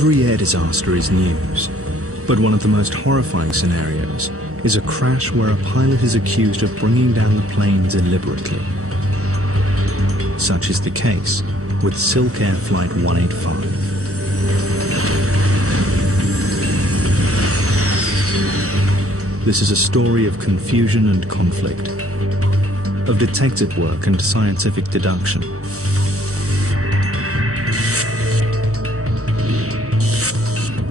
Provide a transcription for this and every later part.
Every air disaster is news, but one of the most horrifying scenarios is a crash where a pilot is accused of bringing down the plane deliberately. Such is the case with SilkAir Flight 185. This is a story of confusion and conflict, of detective work and scientific deduction.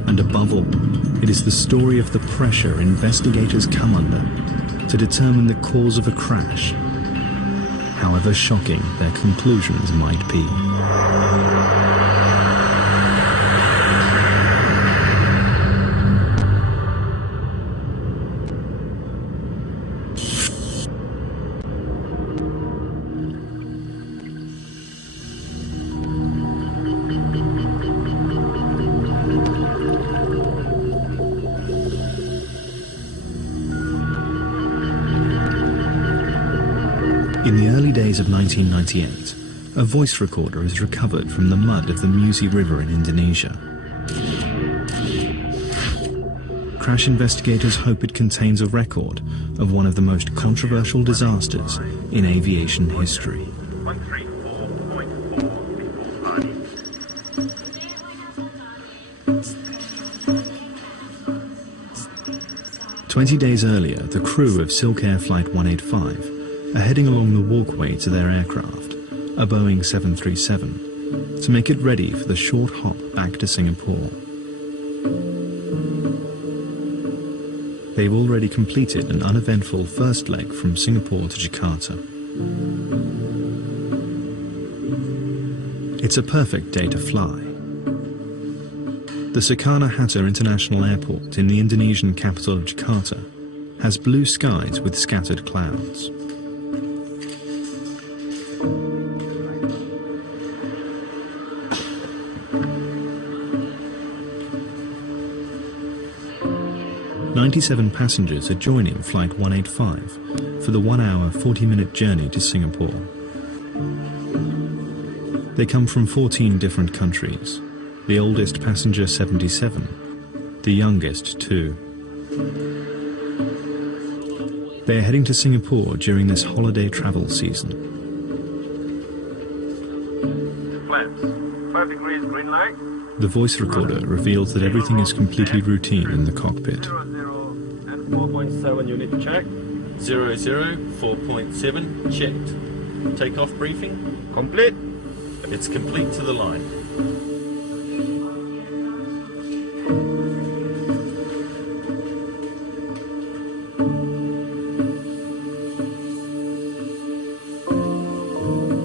And above all, it is the story of the pressure investigators come under to determine the cause of a crash, however shocking their conclusions might be. In the early days of 1998, a voice recorder is recovered from the mud of the Musi River in Indonesia. Crash investigators hope it contains a record of one of the most controversial disasters in aviation history. 20 days earlier, the crew of SilkAir Flight 185 are heading along the walkway to their aircraft, a Boeing 737, to make it ready for the short hop back to Singapore. They've already completed an uneventful first leg from Singapore to Jakarta. It's a perfect day to fly. The Soekarno-Hatta International Airport in the Indonesian capital of Jakarta has blue skies with scattered clouds. "97 passengers are joining Flight 185 for the 1-hour, 40-minute journey to Singapore. They come from 14 different countries, the oldest passenger 77, the youngest 2. They are heading to Singapore during this holiday travel season. Flaps, 5 degrees green light. The voice recorder reveals that everything is completely routine in the cockpit. 4.7 unit check. 00, 4.7 checked. Takeoff briefing? Complete. It's complete to the line.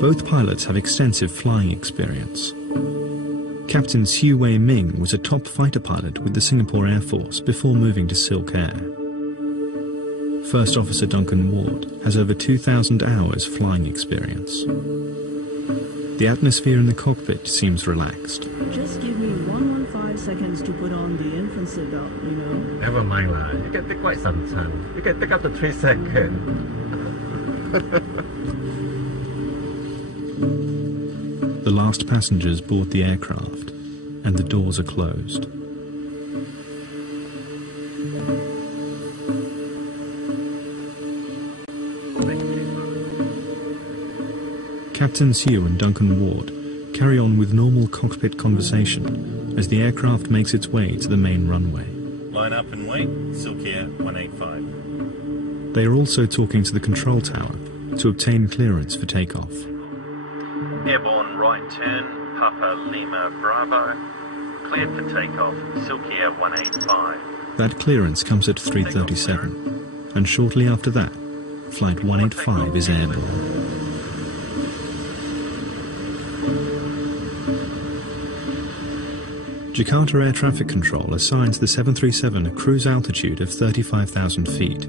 Both pilots have extensive flying experience. Captain Siu Wei Ming was a top fighter pilot with the Singapore Air Force before moving to SilkAir. First Officer Duncan Ward has over 2,000 hours flying experience. The atmosphere in the cockpit seems relaxed. Just give me 115 seconds to put on the infancy belt, you know. Never mind lah. You can take quite some time. You can take up to 3 seconds. The last passengers board the aircraft, and the doors are closed. Captain Siu and Duncan Ward carry on with normal cockpit conversation as the aircraft makes its way to the main runway. Line up and wait, SilkAir 185. They are also talking to the control tower to obtain clearance for takeoff. Airborne right turn, Papa Lima Bravo. Cleared for takeoff, SilkAir 185. That clearance comes at 3:37, and shortly after that, Flight 185 is airborne. Jakarta Air Traffic Control assigns the 737 a cruise altitude of 35,000 feet.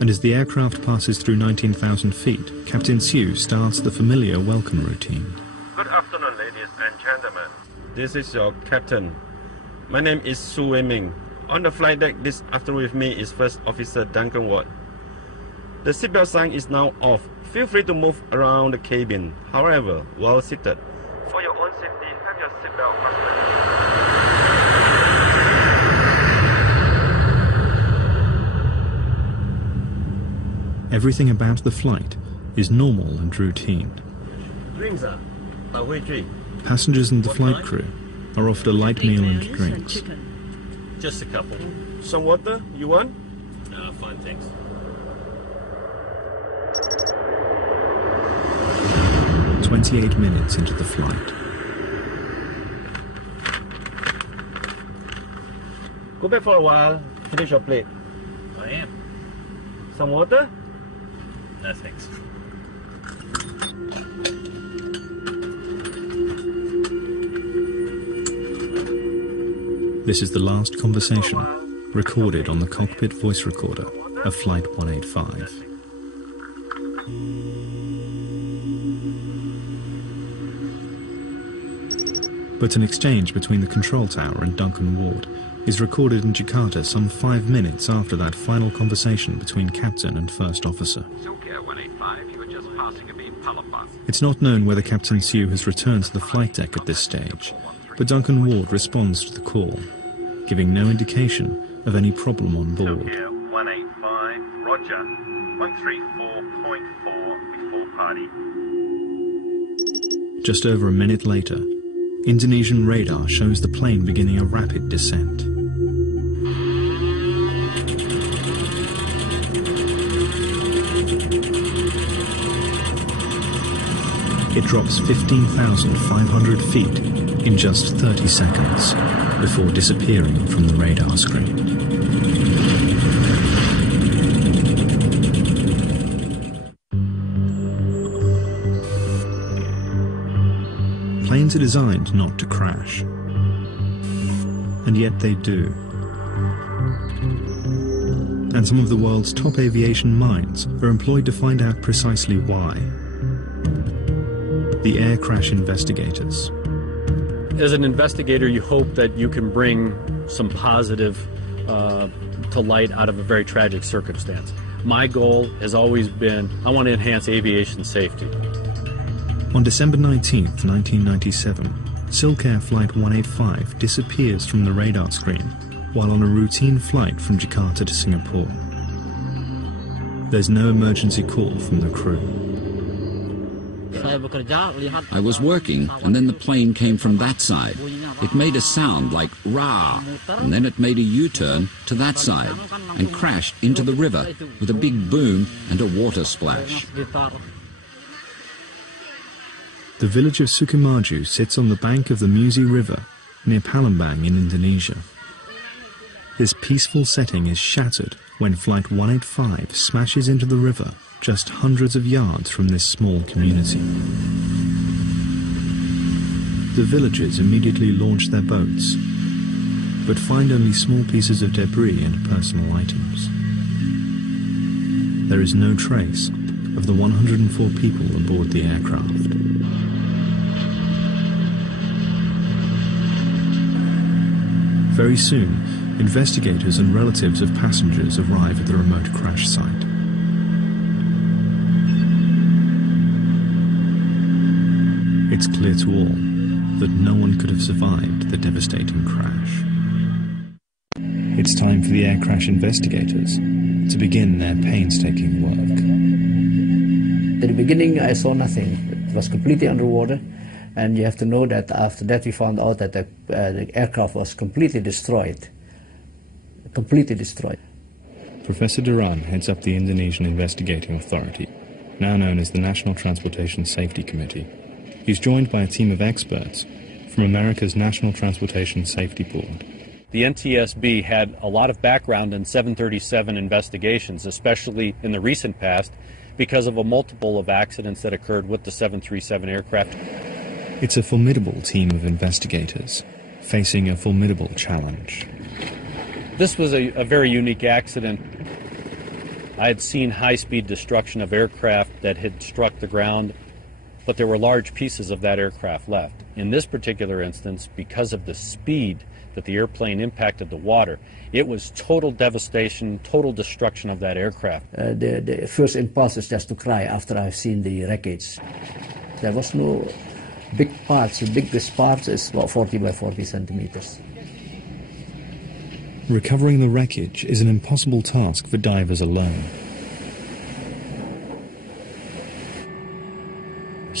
And as the aircraft passes through 19,000 feet, Captain Siu starts the familiar welcome routine. Good afternoon, ladies and gentlemen. This is your captain. My name is Su Wei Ming. On the flight deck this afternoon with me is First Officer Duncan Ward. The seatbelt sign is now off. Feel free to move around the cabin. However, while seated, for your own safety, have your seatbelt fastened. everything about the flight is normal and routine. Drinks, Passengers and the flight crew are offered a light meal and drinks. Just a couple. Some water, you want? Fine, thanks. "28 minutes into the flight. Go back for a while, finish your plate. I am. Some water? No, thanks. This is the last conversation recorded on the cockpit voice recorder of Flight 185. But an exchange between the control tower and Duncan Ward is recorded in Jakarta some 5 minutes after that final conversation between captain and first officer. SilkAir 185, you were just passing a beam palabot. It's not known whether Captain Siu has returned to the flight deck at this stage, but Duncan Ward responds to the call, giving no indication of any problem on board. SilkAir 185, roger. 134.4 before party. Just over a minute later, Indonesian radar shows the plane beginning a rapid descent. It drops 15,500 feet in just 30 seconds before disappearing from the radar screen. Planes are designed not to crash, and yet they do. And some of the world's top aviation minds are employed to find out precisely why. The air crash investigators. As an investigator, you hope that you can bring some positive to light out of a very tragic circumstance. My goal has always been, I want to enhance aviation safety. On December 19, 1997, SilkAir Flight 185 disappears from the radar screen while on a routine flight from Jakarta to Singapore. There's no emergency call from the crew. I was working, and then the plane came from that side. It made a sound like rah, and then it made a U-turn to that side and crashed into the river with a big boom and a water splash. The village of Sukamaju sits on the bank of the Musi River near Palembang in Indonesia. This peaceful setting is shattered when Flight 185 smashes into the river just hundreds of yards from this small community. The villagers immediately launch their boats, but find only small pieces of debris and personal items. There is no trace of the 104 people aboard the aircraft. Very soon, investigators and relatives of passengers arrive at the remote crash site. It's clear to all that no one could have survived the devastating crash. It's time for the air crash investigators to begin their painstaking work. At the beginning, I saw nothing. It was completely underwater. And you have to know that after that we found out that the aircraft was completely destroyed. Completely destroyed. Professor Duran heads up the Indonesian Investigating Authority, now known as the National Transportation Safety Committee. He's joined by a team of experts from America's National Transportation Safety Board. The NTSB had a lot of background in 737 investigations, especially in the recent past, because of a multiple of accidents that occurred with the 737 aircraft. It's a formidable team of investigators facing a formidable challenge. This was a very unique accident. I had seen high-speed destruction of aircraft that had struck the ground, but there were large pieces of that aircraft left. In this particular instance, because of the speed that the airplane impacted the water, it was total devastation, total destruction of that aircraft. The first impulse is just to cry after I've seen the wreckage. There was no big parts. The biggest parts is about 40 by 40 centimeters. Recovering the wreckage is an impossible task for divers alone.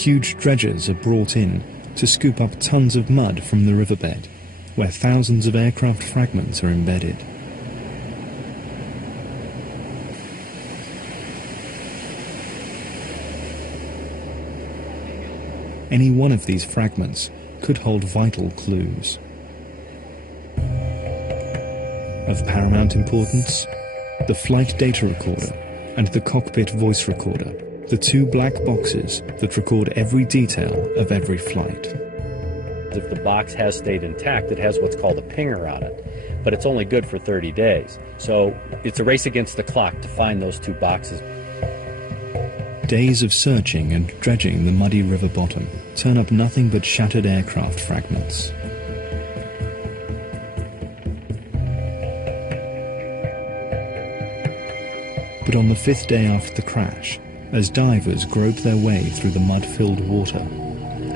huge dredgers are brought in to scoop up tons of mud from the riverbed, where thousands of aircraft fragments are embedded. Any one of these fragments could hold vital clues. Of paramount importance, the flight data recorder and the cockpit voice recorder, the two black boxes that record every detail of every flight. If the box has stayed intact, it has what's called a pinger on it, but it's only good for 30 days. So it's a race against the clock to find those two boxes. Days of searching and dredging the muddy river bottom turn up nothing but shattered aircraft fragments. But on the 5th day after the crash, as divers grope their way through the mud-filled water,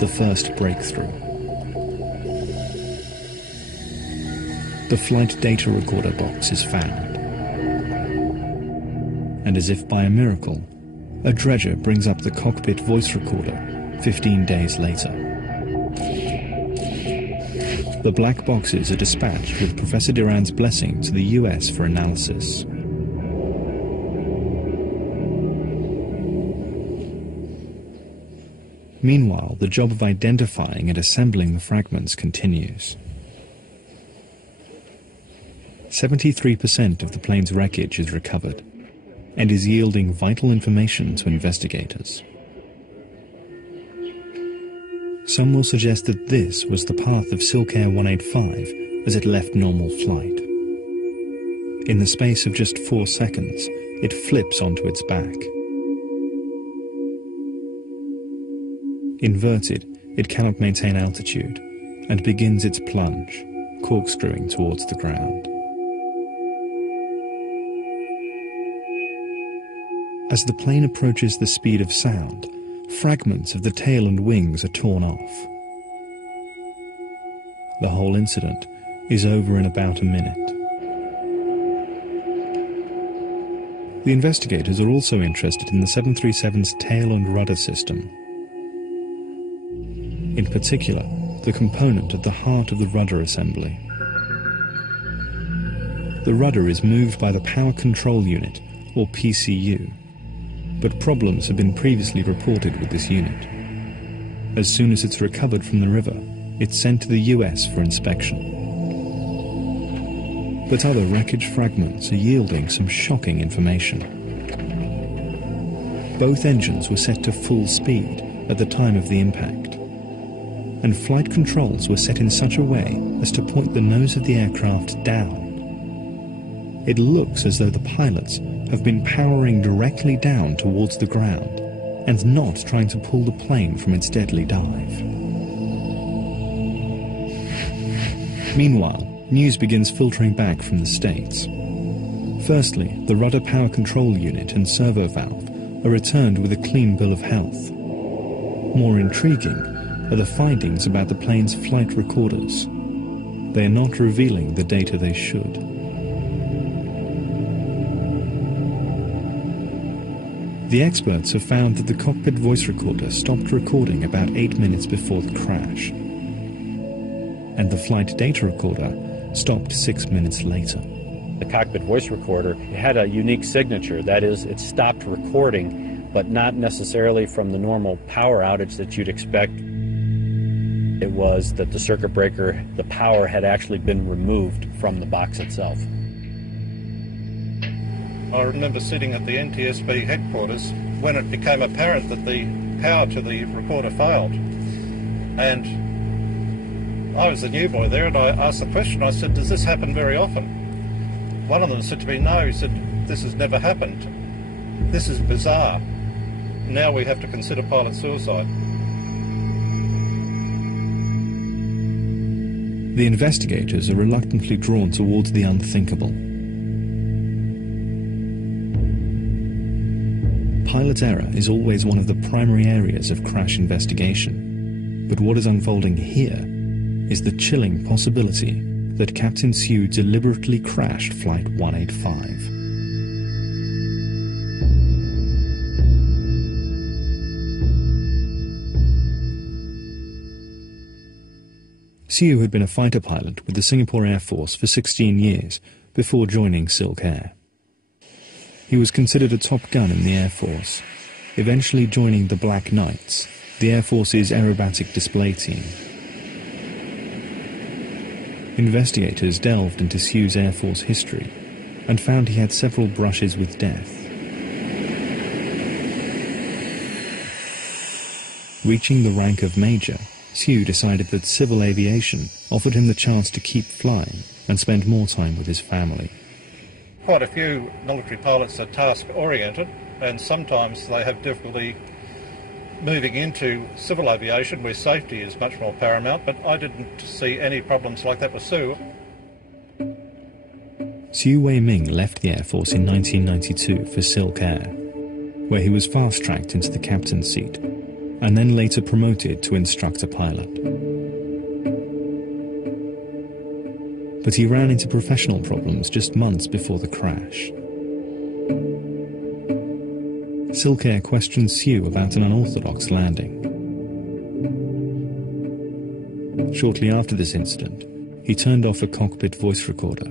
the first breakthrough. The flight data recorder box is found. And as if by a miracle, a dredger brings up the cockpit voice recorder 15 days later. The black boxes are dispatched with Professor Duran's blessing to the US for analysis. Meanwhile, the job of identifying and assembling the fragments continues. 73% of the plane's wreckage is recovered and is yielding vital information to investigators. Some will suggest that this was the path of SilkAir 185 as it left normal flight. In the space of just 4 seconds, it flips onto its back. Inverted, it cannot maintain altitude and begins its plunge, corkscrewing towards the ground. As the plane approaches the speed of sound, fragments of the tail and wings are torn off. The whole incident is over in about a minute. The investigators are also interested in the 737's tail and rudder system. In particular, the component at the heart of the rudder assembly. The rudder is moved by the Power Control Unit, or PCU, but problems have been previously reported with this unit. As soon as it's recovered from the river, it's sent to the US for inspection. But other wreckage fragments are yielding some shocking information. Both engines were set to full speed at the time of the impact, and flight controls were set in such a way as to point the nose of the aircraft down. It looks as though the pilots have been powering directly down towards the ground and not trying to pull the plane from its deadly dive. Meanwhile, news begins filtering back from the States. Firstly, the rudder power control unit and servo valve are returned with a clean bill of health. More intriguing are the findings about the plane's flight recorders. They are not revealing the data they should. The experts have found that the cockpit voice recorder stopped recording about 8 minutes before the crash, and the flight data recorder stopped 6 minutes later. The cockpit voice recorder had a unique signature. That is, it stopped recording, but not necessarily from the normal power outage that you'd expect. It was that the circuit breaker, the power had actually been removed from the box itself. I remember sitting at the NTSB headquarters when it became apparent that the power to the recorder failed. And I was the new boy there, and I asked the question. I said, does this happen very often? One of them said to me, no. He said, this has never happened. This is bizarre. Now we have to consider pilot suicide. The investigators are reluctantly drawn towards the unthinkable. Pilot error is always one of the primary areas of crash investigation, but what is unfolding here is the chilling possibility that Captain Sue deliberately crashed Flight 185. Siu had been a fighter pilot with the Singapore Air Force for 16 years before joining SilkAir. He was considered a top gun in the Air Force, eventually joining the Black Knights, the Air Force's aerobatic display team. Investigators delved into Siu's Air Force history and found he had several brushes with death. Reaching the rank of Major, Siu decided that civil aviation offered him the chance to keep flying and spend more time with his family. Quite a few military pilots are task-oriented, and sometimes they have difficulty moving into civil aviation where safety is much more paramount, but I didn't see any problems like that with Siu. Siu Wei-ming left the Air Force in 1992 for SilkAir, where he was fast-tracked into the captain's seat and then later promoted to instructor pilot. But he ran into professional problems just months before the crash. SilkAir questioned Siu about an unorthodox landing. Shortly after this incident, he turned off a cockpit voice recorder,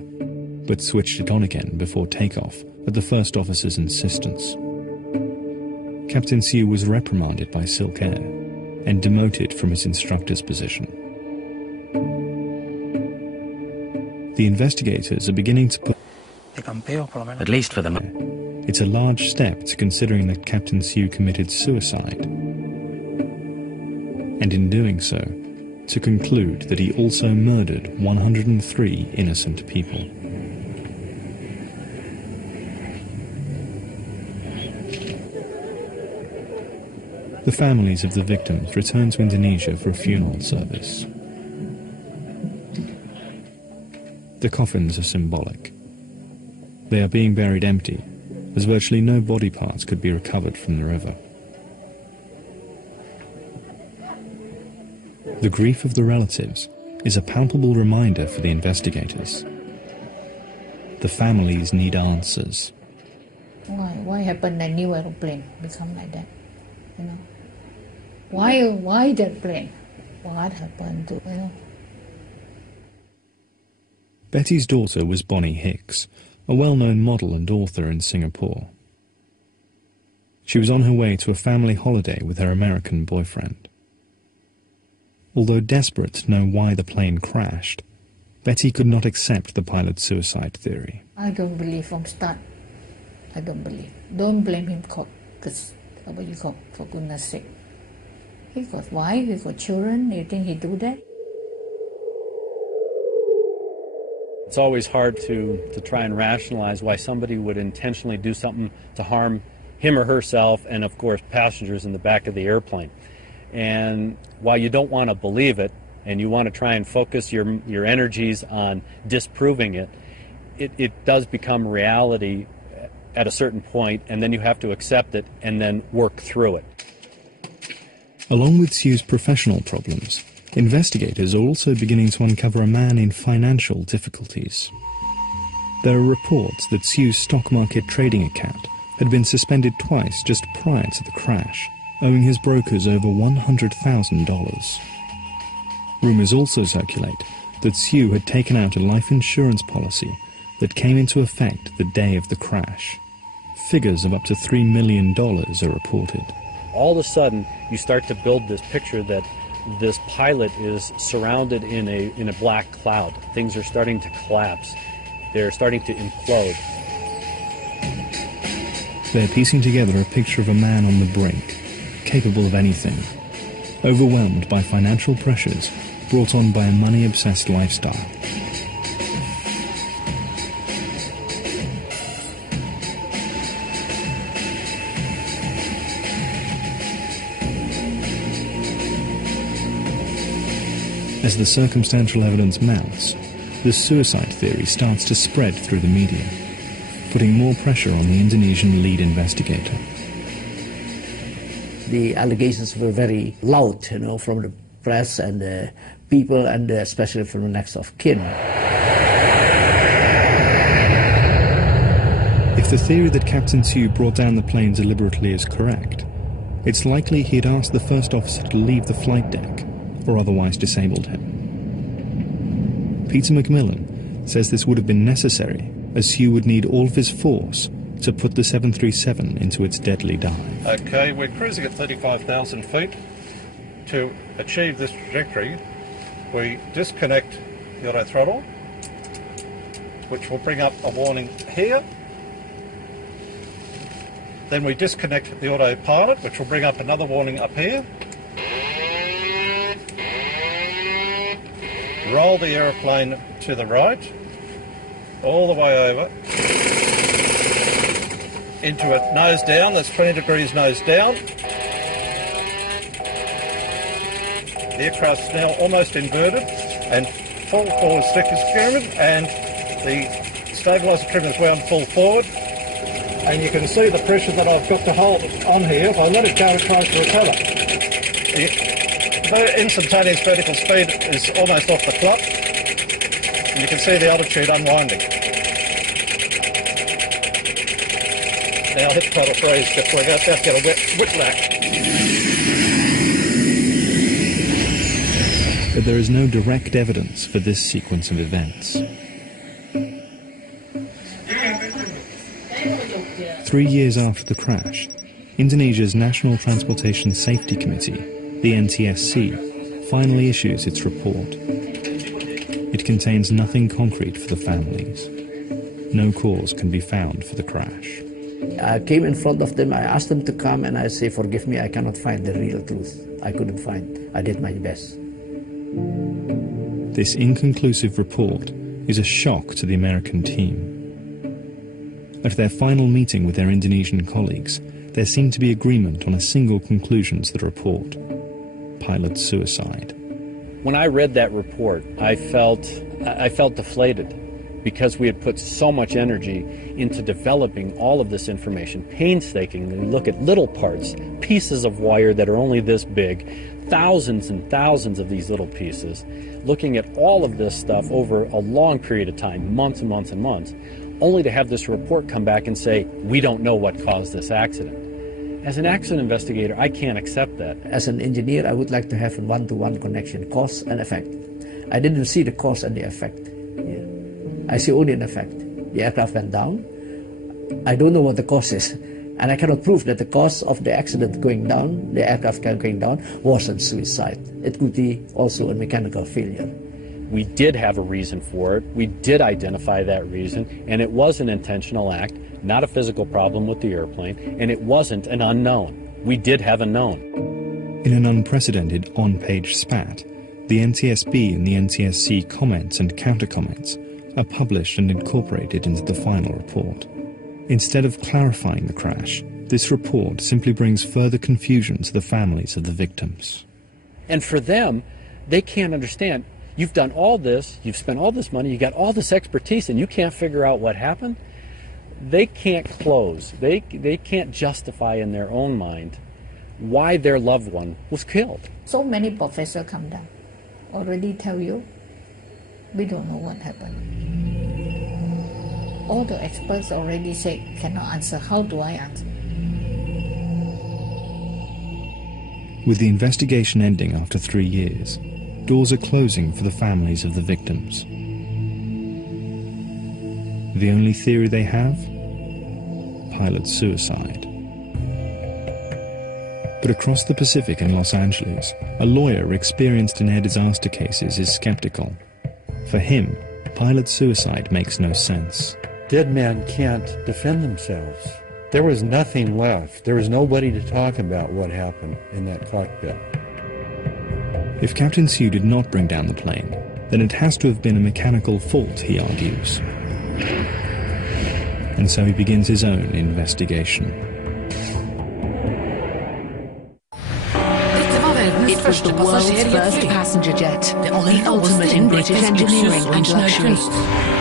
but switched it on again before takeoff at the first officer's insistence. Captain Siu was reprimanded by SilkAir and demoted from his instructor's position. The investigators are beginning to put... At least for them. It's a large step to considering that Captain Siu committed suicide, and in doing so, to conclude that he also murdered 103 innocent people. The families of the victims return to Indonesia for a funeral service. The coffins are symbolic. They are being buried empty, as virtually no body parts could be recovered from the river. The grief of the relatives is a palpable reminder for the investigators. The families need answers. Why happened a new aeroplane become like that? You know, why that plane? What happened to, you know? Betty's daughter was Bonnie Hicks, a well-known model and author in Singapore. She was on her way to a family holiday with her American boyfriend. Although desperate to know why the plane crashed, Betty could not accept the pilot's suicide theory. I don't believe from start. I don't believe. Don't blame him, because for goodness sake. He got wife, he got children, you think he do that? It's always hard to try and rationalize why somebody would intentionally do something to harm him or herself and, of course, passengers in the back of the airplane. And while you don't want to believe it and you want to try and focus your energies on disproving it, it does become reality at a certain point, and then you have to accept it and then work through it. Along with Siu's professional problems, investigators are also beginning to uncover a man in financial difficulties. There are reports that Siu's stock market trading account had been suspended twice just prior to the crash, owing his brokers over $100,000. Rumours also circulate that Siu had taken out a life insurance policy that came into effect the day of the crash. Figures of up to $3 million are reported. All of a sudden, you start to build this picture that this pilot is surrounded in a black cloud. Things are starting to collapse. They're starting to implode. They're piecing together a picture of a man on the brink, capable of anything, overwhelmed by financial pressures brought on by a money-obsessed lifestyle. As the circumstantial evidence mounts, the suicide theory starts to spread through the media, putting more pressure on the Indonesian lead investigator. The allegations were very loud, you know, from the press and the people, and especially from the next of kin. If the theory that Captain Siu brought down the plane deliberately is correct, it's likely he'd asked the first officer to leave the flight deck, or otherwise disabled him. Peter Macmillan says this would have been necessary, as Hugh would need all of his force to put the 737 into its deadly dive. Okay, we're cruising at 35,000 feet. To achieve this trajectory, we disconnect the auto throttle, which will bring up a warning here. Then we disconnect the autopilot, which will bring up another warning up here. Roll the aeroplane to the right, all the way over, into a nose down. That's 20 degrees nose down. The aircraft's now almost inverted, and full forward stick is secured, and the stabiliser trim is wound full forward. And you can see the pressure that I've got to hold on here. If I let it go, it tries to recover. The instantaneous vertical speed is almost off the clock. And you can see the altitude unwinding. Now hit throttle freeze just we're about to get a whiplash. But there is no direct evidence for this sequence of events. 3 years after the crash, Indonesia's National Transportation Safety Committee, the NTSC, finally issues its report. It contains nothing concrete for the families. No cause can be found for the crash. I came in front of them, I asked them to come, and I say, forgive me, I cannot find the real truth. I couldn't find. I did my best. This inconclusive report is a shock to the American team. At their final meeting with their Indonesian colleagues, there seemed to be agreement on a single conclusion to the report: pilot suicide. When I read that report, I felt deflated, because we had put so much energy into developing all of this information painstakingly. We look at little parts, pieces of wire that are only this big, thousands and thousands of these little pieces, looking at all of this stuff over a long period of time, months and months and months, only to have this report come back and say, we don't know what caused this accident. As an accident investigator, I can't accept that. As an engineer, I would like to have a one-to-one connection, cause and effect. I didn't see the cause and the effect. I see only an effect. The aircraft went down. I don't know what the cause is. And I cannot prove that the cause of the accident going down, the aircraft going down, wasn't suicide. It could be also a mechanical failure. We did have a reason for it. We did identify that reason, and it was an intentional act, not a physical problem with the airplane, and it wasn't an unknown. We did have a known. In an unprecedented on-page spat, the NTSB and the NTSC comments and counter-comments are published and incorporated into the final report. Instead of clarifying the crash, this report simply brings further confusion to the families of the victims. And for them, they can't understand. You've done all this, you've spent all this money, you got all this expertise, and you can't figure out what happened? They can't close. They can't justify in their own mind why their loved one was killed. So many professors come down, already tell you, we don't know what happened. All the experts already say, cannot answer. How do I answer? With the investigation ending after 3 years, doors are closing for the families of the victims. The only theory they have? Pilot suicide. But across the Pacific in Los Angeles, a lawyer experienced in air disaster cases is skeptical. For him, pilot suicide makes no sense. Dead men can't defend themselves. There was nothing left. There was nobody to talk about what happened in that cockpit. If Captain Sue did not bring down the plane, then it has to have been a mechanical fault, he argues. And so he begins his own investigation. It was the world's first passenger jet, the ultimate in British engineering and luxury.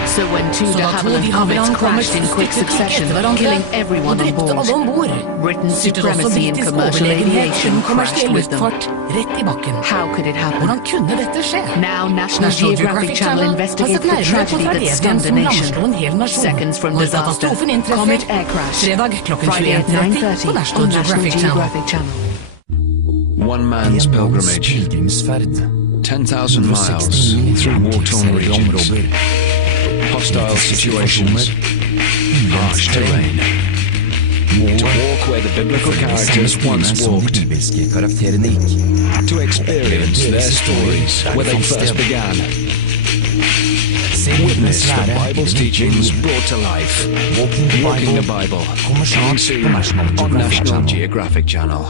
So when two de Havilland comets crashed in quick succession, killing everyone on board, Britain's supremacy in commercial aviation crashed with them. How could it happen? Now National Geographic Channel investigates the tragedy that stunned the nation. Seconds from disaster, comet air crash, Friday at 9:30 on National Geographic Channel. One man's pilgrimage 10,000 miles through war-torn regions, hostile situations, harsh terrain, to walk where the biblical characters once walked, to experience their stories where they first began, witness the Bible's teachings brought to life, Walking the Bible, coming soon on National Geographic Channel.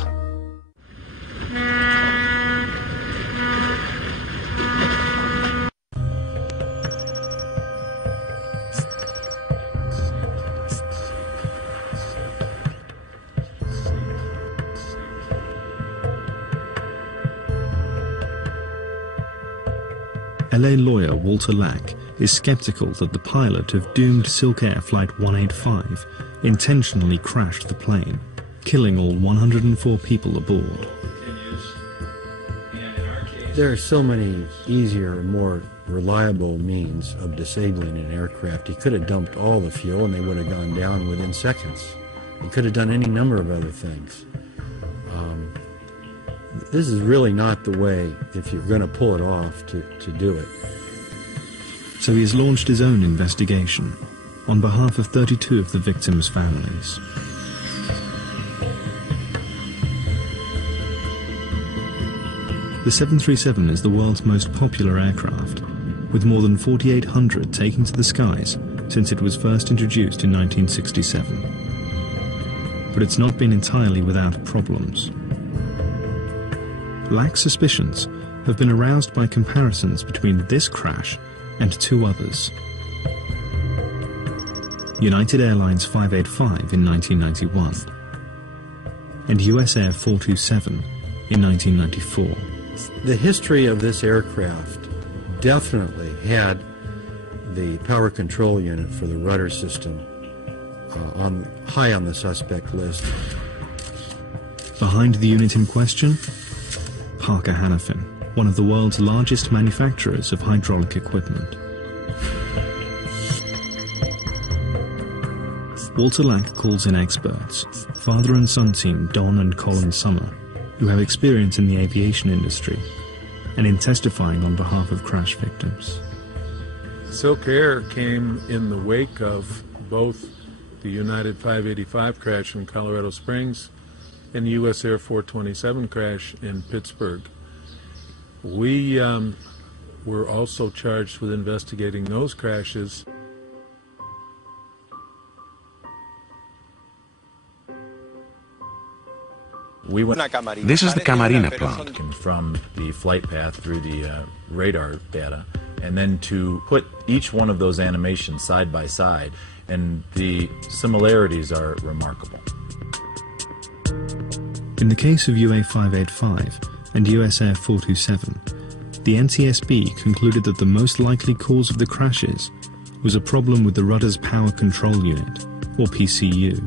LA lawyer Walter Lack is skeptical that the pilot of doomed SilkAir Flight 185 intentionally crashed the plane, killing all 104 people aboard. There are so many easier and more reliable means of disabling an aircraft. He could have dumped all the fuel and they would have gone down within seconds. He could have done any number of other things. This is really not the way, if you're going to pull it off, to do it. So he has launched his own investigation on behalf of 32 of the victims' families. The 737 is the world's most popular aircraft, with more than 4,800 taking to the skies since it was first introduced in 1967. But it's not been entirely without problems. Lack's suspicions have been aroused by comparisons between this crash and two others. United Airlines 585 in 1991 and US Air 427 in 1994. The history of this aircraft definitely had the power control unit for the rudder system high on the suspect list. Behind the unit in question, Parker Hannifin, one of the world's largest manufacturers of hydraulic equipment. Walter Lack calls in experts, father and son team Don and Colin Summer, who have experience in the aviation industry and in testifying on behalf of crash victims. SilkAir came in the wake of both the United 585 crash in Colorado Springs and the US Air 427 crash in Pittsburgh. We were also charged with investigating those crashes. This is the Camarina plant. From the flight path through the radar data, and then to put each one of those animations side by side, and the similarities are remarkable. In the case of UA 585 and US Air 427, the NTSB concluded that the most likely cause of the crashes was a problem with the rudder's power control unit, or PCU.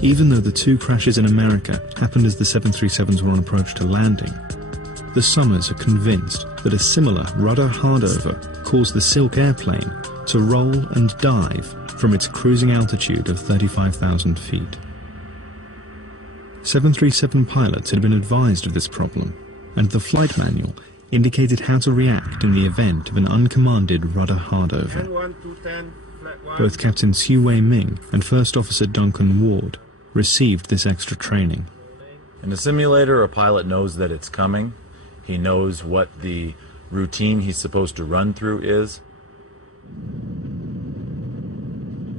Even though the two crashes in America happened as the 737s were on approach to landing, the Summers are convinced that a similar rudder hardover caused the SilkAir plane to roll and dive from its cruising altitude of 35,000 feet. 737 pilots had been advised of this problem, and the flight manual indicated how to react in the event of an uncommanded rudder hardover. Both Captain Siu-Wei Ming and First Officer Duncan Ward received this extra training. In a simulator, a pilot knows that it's coming. He knows what the routine he's supposed to run through is.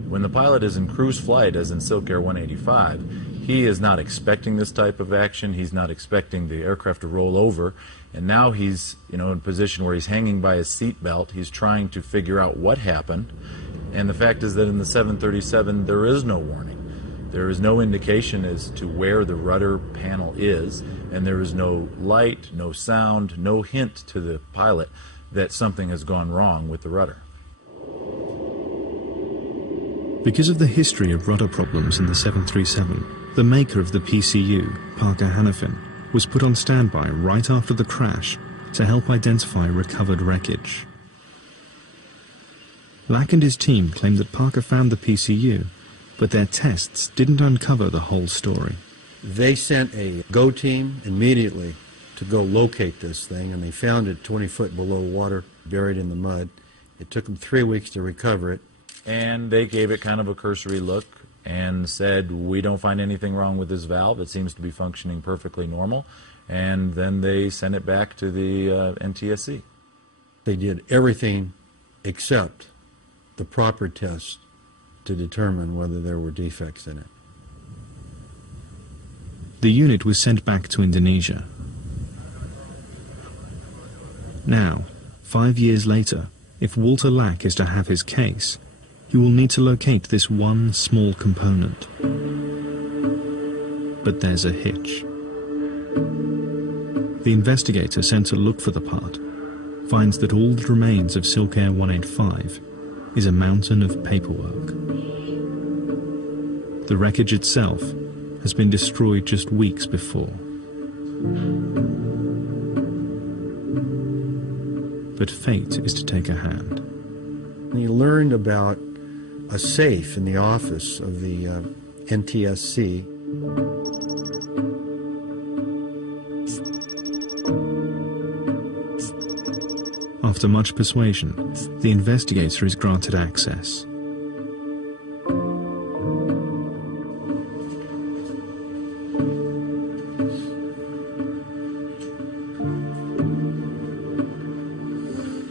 When the pilot is in cruise flight, as in SilkAir 185, he is not expecting this type of action. He's not expecting the aircraft to roll over. And now he's, in a position where he's hanging by his seat belt. He's trying to figure out what happened. And the fact is that in the 737, there is no warning. There is no indication as to where the rudder panel is, and there is no light, no sound, no hint to the pilot that something has gone wrong with the rudder. Because of the history of rudder problems in the 737, the maker of the PCU, Parker Hannifin, was put on standby right after the crash to help identify recovered wreckage. Lack and his team claimed that Parker found the PCU, but their tests didn't uncover the whole story. They sent a GO team immediately to go locate this thing, and they found it 20 foot below water, buried in the mud. It took them 3 weeks to recover it. And they gave it kind of a cursory look and said, we don't find anything wrong with this valve. It seems to be functioning perfectly normal. And then they sent it back to the NTSC. They did everything except the proper test to determine whether there were defects in it. The unit was sent back to Indonesia. Now, 5 years later, if Walter Lack is to have his case, he will need to locate this one small component. But there's a hitch. The investigator sent to look for the part finds that all that remains of SilkAir 185 is a mountain of paperwork. The wreckage itself has been destroyed just weeks before. But fate is to take a hand. He learned about a safe in the office of the NTSC. After much persuasion, the investigator is granted access.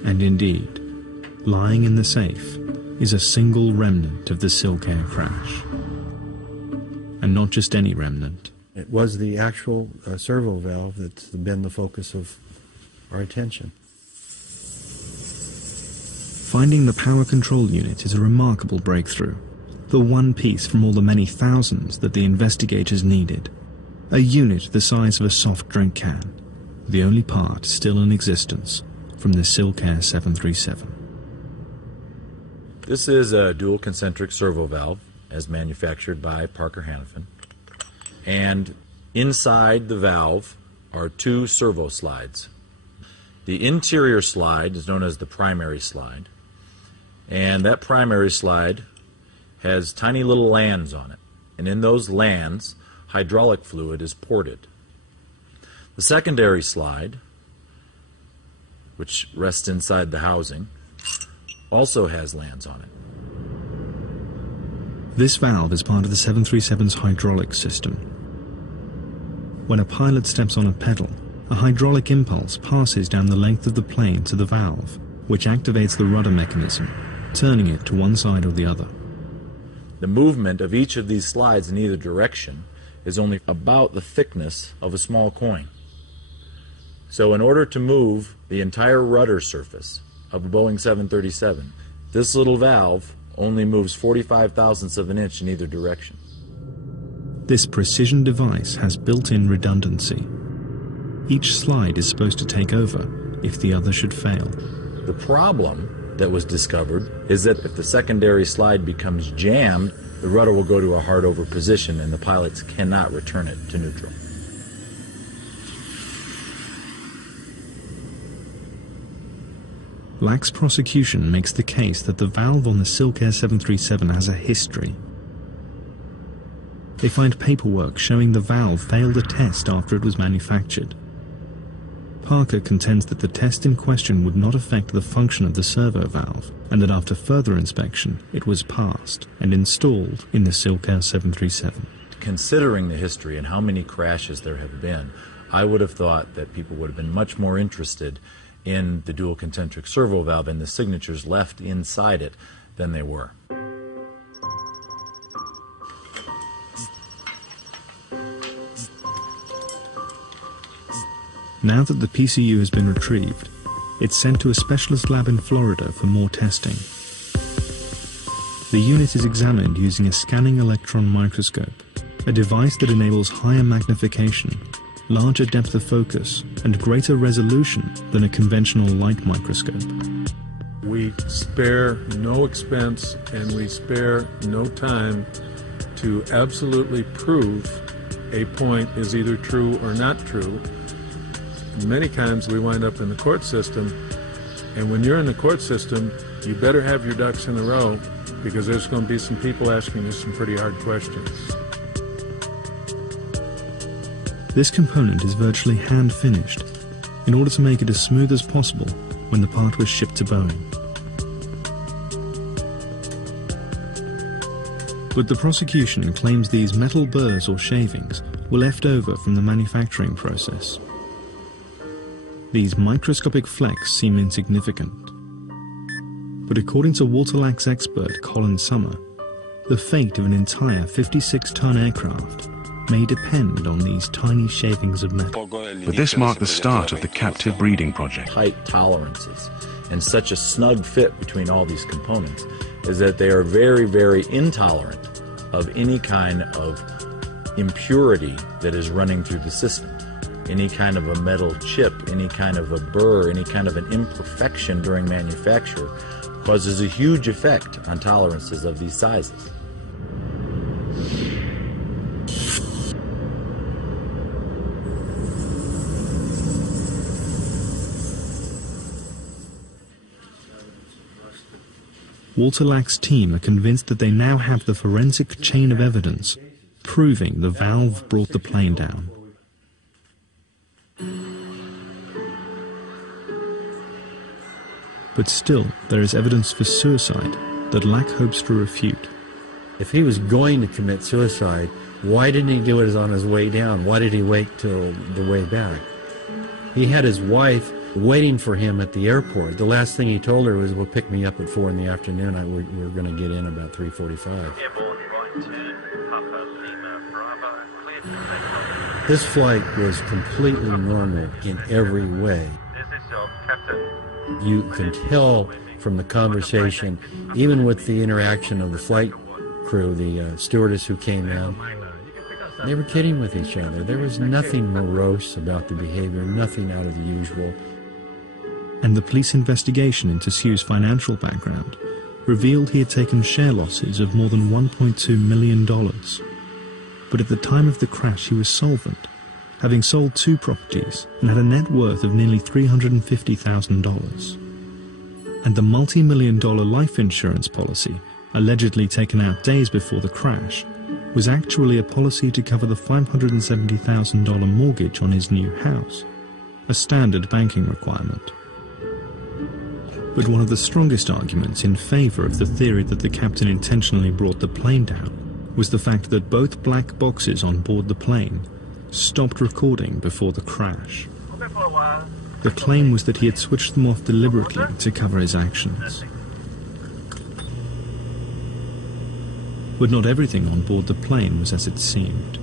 And indeed, lying in the safe is a single remnant of the SilkAir crash. And not just any remnant. It was the actual servo valve that's been the focus of our attention. Finding the power control unit is a remarkable breakthrough. The one piece from all the many thousands that the investigators needed. A unit the size of a soft drink can. The only part still in existence from the SilkAir 737. This is a dual concentric servo valve as manufactured by Parker Hannifin. And inside the valve are two servo slides. The interior slide is known as the primary slide. And that primary slide has tiny little lands on it. And in those lands, hydraulic fluid is ported. The secondary slide, which rests inside the housing, also has lands on it. This valve is part of the 737's hydraulic system. When a pilot steps on a pedal, a hydraulic impulse passes down the length of the plane to the valve, which activates the rudder mechanism, turning it to one side or the other. The movement of each of these slides in either direction is only about the thickness of a small coin. So in order to move the entire rudder surface of a Boeing 737, this little valve only moves 45 thousandths of an inch in either direction. This precision device has built-in redundancy. Each slide is supposed to take over if the other should fail. The problem that was discovered is that if the secondary slide becomes jammed, the rudder will go to a hard over position and the pilots cannot return it to neutral. Lack's prosecution makes the case that the valve on the SilkAir 737 has a history. They find paperwork showing the valve failed a test after it was manufactured. Parker contends that the test in question would not affect the function of the servo valve, and that after further inspection it was passed and installed in the SilkAir 737. Considering the history and how many crashes there have been, I would have thought that people would have been much more interested in the dual concentric servo valve and the signatures left inside it than they were. Now that the PCU has been retrieved, it's sent to a specialist lab in Florida for more testing. The unit is examined using a scanning electron microscope, a device that enables higher magnification, larger depth of focus, and greater resolution than a conventional light microscope. We spare no expense and we spare no time to absolutely prove a point is either true or not true. Many times we wind up in the court system, and when you're in the court system, you better have your ducks in a row, because there's going to be some people asking you some pretty hard questions. The This component is virtually hand-finished in order to make it as smooth as possible when the part was shipped to Boeing. But the prosecution claims these metal burrs or shavings were left over from the manufacturing process. These microscopic flecks seem insignificant. But according to Walter Lack's expert Colin Summer, the fate of an entire 56-ton aircraft may depend on these tiny shavings of metal. But this marked the start of the captive breeding project. Tight tolerances and such a snug fit between all these components is that they are very, very intolerant of any kind of impurity that is running through the system. Any kind of a metal chip, any kind of a burr, any kind of an imperfection during manufacture causes a huge effect on tolerances of these sizes. Walter Lack's team are convinced that they now have the forensic chain of evidence proving the valve brought the plane down. But still, there is evidence for suicide that Lack hopes to refute. If he was going to commit suicide, why didn't he do it on his way down? Why did he wait till the way back? He had his wife waiting for him at the airport. The last thing he told her was, "Well, pick me up at 4 in the afternoon. We're going to get in about 3:45. This flight was completely normal in every way. This is your captain. You can tell from the conversation, even with the interaction of the flight crew, the stewardess who came in, they were kidding with each other. There was nothing morose about the behavior, nothing out of the usual. And the police investigation into Siu's financial background revealed he had taken share losses of more than $1.2 million. But at the time of the crash he was solvent, having sold 2 properties and had a net worth of nearly $350,000. And the multi-million-dollar life insurance policy, allegedly taken out days before the crash, was actually a policy to cover the $570,000 mortgage on his new house, a standard banking requirement. But one of the strongest arguments in favor of the theory that the captain intentionally brought the plane down was the fact that both black boxes on board the plane stopped recording before the crash. The claim was that he had switched them off deliberately to cover his actions. But not everything on board the plane was as it seemed.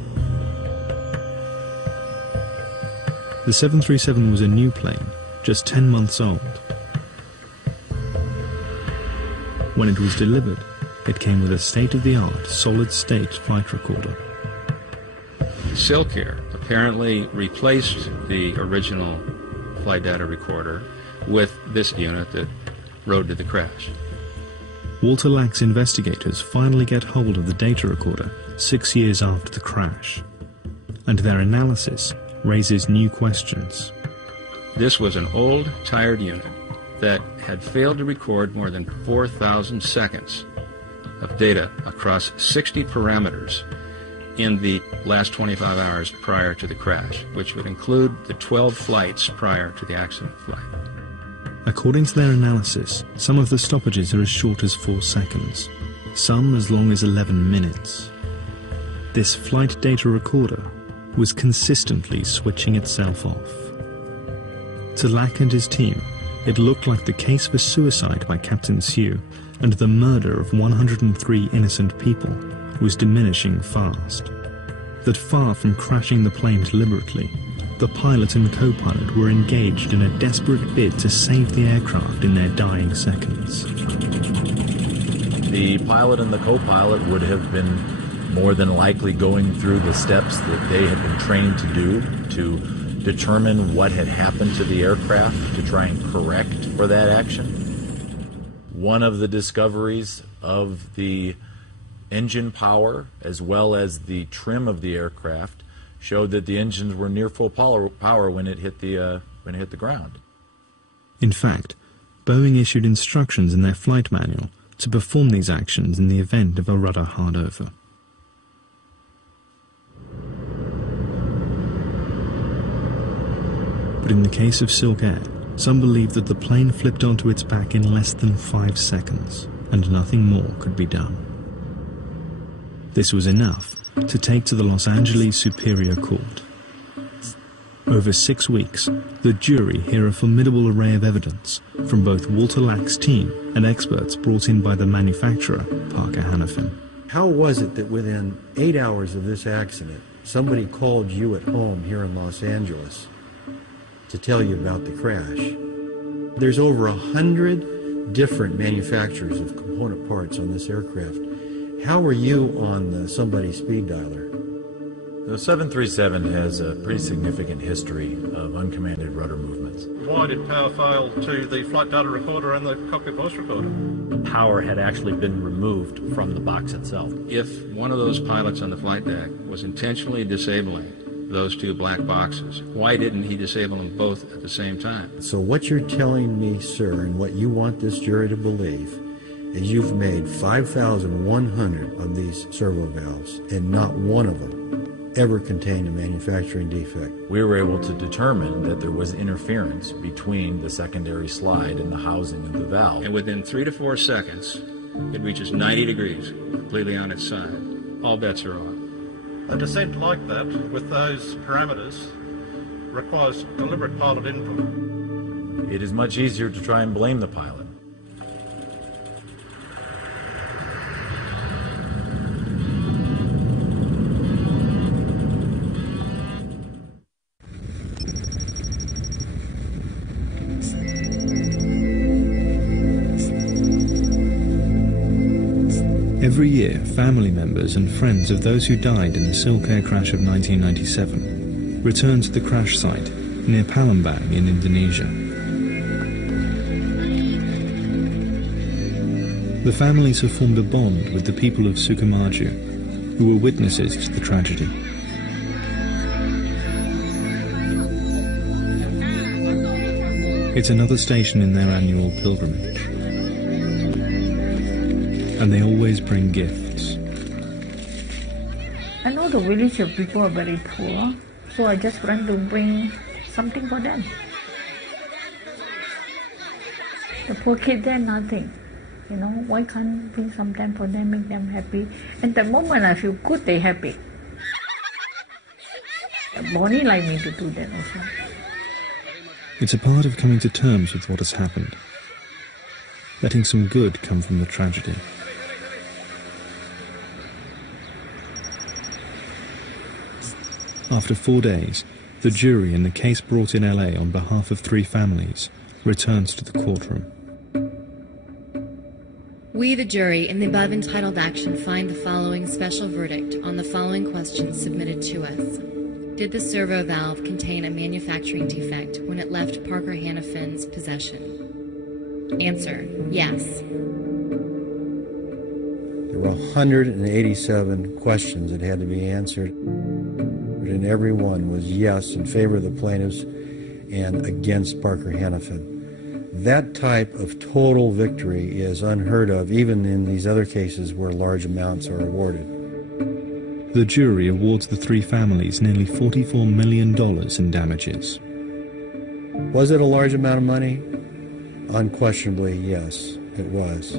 The 737 was a new plane, just 10 months old. When it was delivered, it came with a state-of-the-art solid-state flight recorder. SilkAir apparently replaced the original flight data recorder with this unit that rode to the crash. Walter Lack's investigators finally get hold of the data recorder 6 years after the crash, and their analysis raises new questions. This was an old, tired unit that had failed to record more than 4,000 seconds of data across 60 parameters in the last 25 hours prior to the crash, which would include the 12 flights prior to the accident flight. According to their analysis, some of the stoppages are as short as 4 seconds, some as long as 11 minutes. This flight data recorder was consistently switching itself off. To Lack and his team, it looked like the case for suicide by Captain Siu and the murder of 103 innocent people was diminishing fast. That far from crashing the plane deliberately, the pilot and co-pilot were engaged in a desperate bid to save the aircraft in their dying seconds. The pilot and the co-pilot would have been more than likely going through the steps that they had been trained to do to determine what had happened to the aircraft to try and correct for that action. One of the discoveries of the engine power as well as the trim of the aircraft showed that the engines were near full power when it hit the ground. In fact, Boeing issued instructions in their flight manual to perform these actions in the event of a rudder hardover. But in the case of SilkAir, some believe that the plane flipped onto its back in less than 5 seconds, and nothing more could be done. This was enough to take to the Los Angeles Superior Court. Over 6 weeks, the jury hear a formidable array of evidence from both Walter Lack's team and experts brought in by the manufacturer, Parker Hannifin. How was it that within 8 hours of this accident, somebody called you at home here in Los Angeles to tell you about the crash? There's over 100 different manufacturers of component parts on this aircraft. How were you on somebody's speed dialer? The 737 has a pretty significant history of uncommanded rudder movements. Why did power fail to the flight data recorder and the cockpit voice recorder? The power had actually been removed from the box itself. If one of those pilots on the flight deck was intentionally disabling those two black boxes, why didn't he disable them both at the same time? So what you're telling me, sir, and what you want this jury to believe, is you've made 5,100 of these servo valves, and not one of them ever contained a manufacturing defect. We were able to determine that there was interference between the secondary slide and the housing of the valve. And within 3 to 4 seconds, it reaches 90 degrees, completely on its side. All bets are off. A descent like that, with those parameters, requires deliberate pilot input. It is much easier to try and blame the pilot. Every year, family members and friends of those who died in the SilkAir crash of 1997 return to the crash site near Palembang in Indonesia. The families have formed a bond with the people of Sukamaju, who were witnesses to the tragedy. It's another station in their annual pilgrimage. And they always bring gifts. I know the village of people are very poor, so I just want to bring something for them. The poor kids, they're nothing. You know, why can't bring something for them, make them happy? And the moment I feel good, they're happy. Bonnie like me to do that also. It's a part of coming to terms with what has happened, letting some good come from the tragedy. After 4 days, the jury in the case brought in LA on behalf of 3 families returns to the courtroom. We, the jury, in the above entitled action, find the following special verdict on the following questions submitted to us. Did the servo valve contain a manufacturing defect when it left Parker Hannifin's possession? Answer, yes. There were 187 questions that had to be answered, and every one was yes in favor of the plaintiffs and against Parker Hannifin. That type of total victory is unheard of, even in these other cases where large amounts are awarded. The jury awards the 3 families nearly $44 million in damages. Was it a large amount of money? Unquestionably, yes, it was.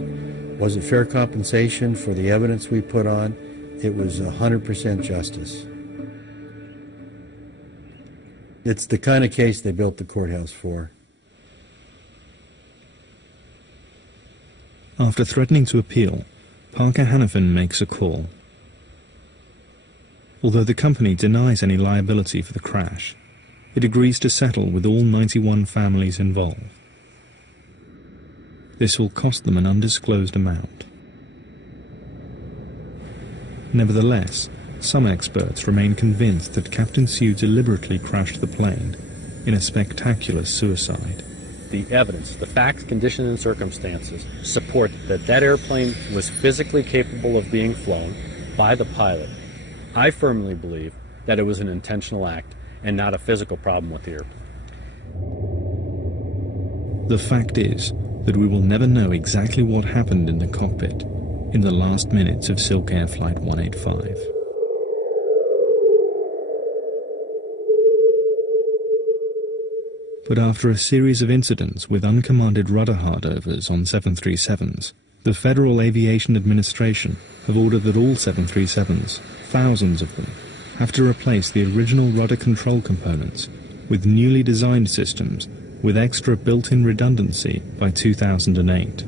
Was it fair compensation for the evidence we put on? It was 100% justice. It's the kind of case they built the courthouse for. After threatening to appeal, Parker Hannifin makes a call. Although the company denies any liability for the crash, it agrees to settle with all 91 families involved. This will cost them an undisclosed amount. Nevertheless, some experts remain convinced that Captain Sue deliberately crashed the plane in a spectacular suicide. The evidence, the facts, conditions, and circumstances support that that airplane was physically capable of being flown by the pilot. I firmly believe that it was an intentional act and not a physical problem with the airplane. The fact is that we will never know exactly what happened in the cockpit in the last minutes of SilkAir Flight 185. But after a series of incidents with uncommanded rudder hardovers on 737s, the Federal Aviation Administration have ordered that all 737s, thousands of them, have to replace the original rudder control components with newly designed systems with extra built-in redundancy by 2008.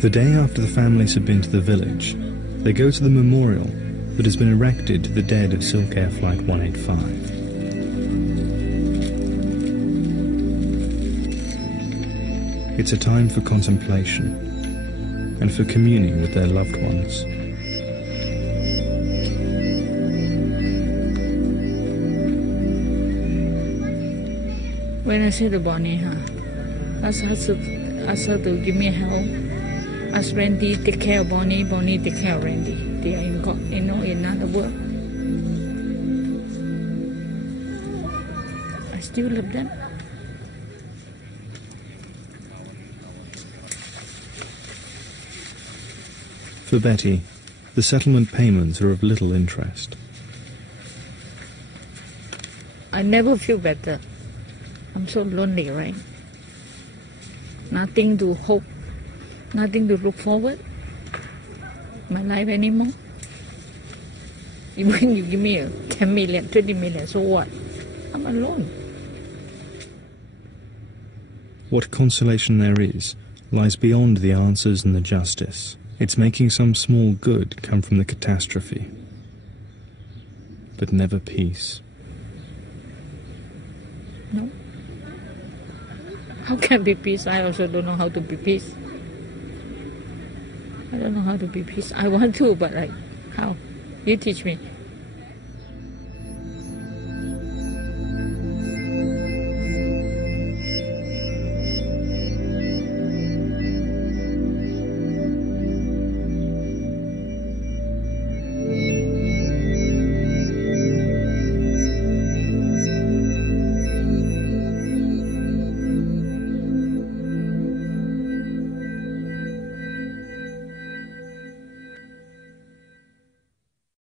The day after the families have been to the village, they go to the memorial that has been erected to the dead of SilkAir Flight 185. It's a time for contemplation and for communing with their loved ones. When I see the Bonnie, ask her to give me help. Ask Randy take care of Bonnie, Bonnie take care of Randy. They are in God, in another world. I still love them. For Betty, the settlement payments are of little interest. I never feel better. I'm so lonely, right? Nothing to hope. Nothing to look forward my life anymore. Even you give me a 10 million, 20 million, so what? I'm alone. What consolation there is lies beyond the answers and the justice. It's making some small good come from the catastrophe, but never peace. No. How can be peace? I also don't know how to be peace. I don't know how to be peace. I want to, but like, how? You teach me.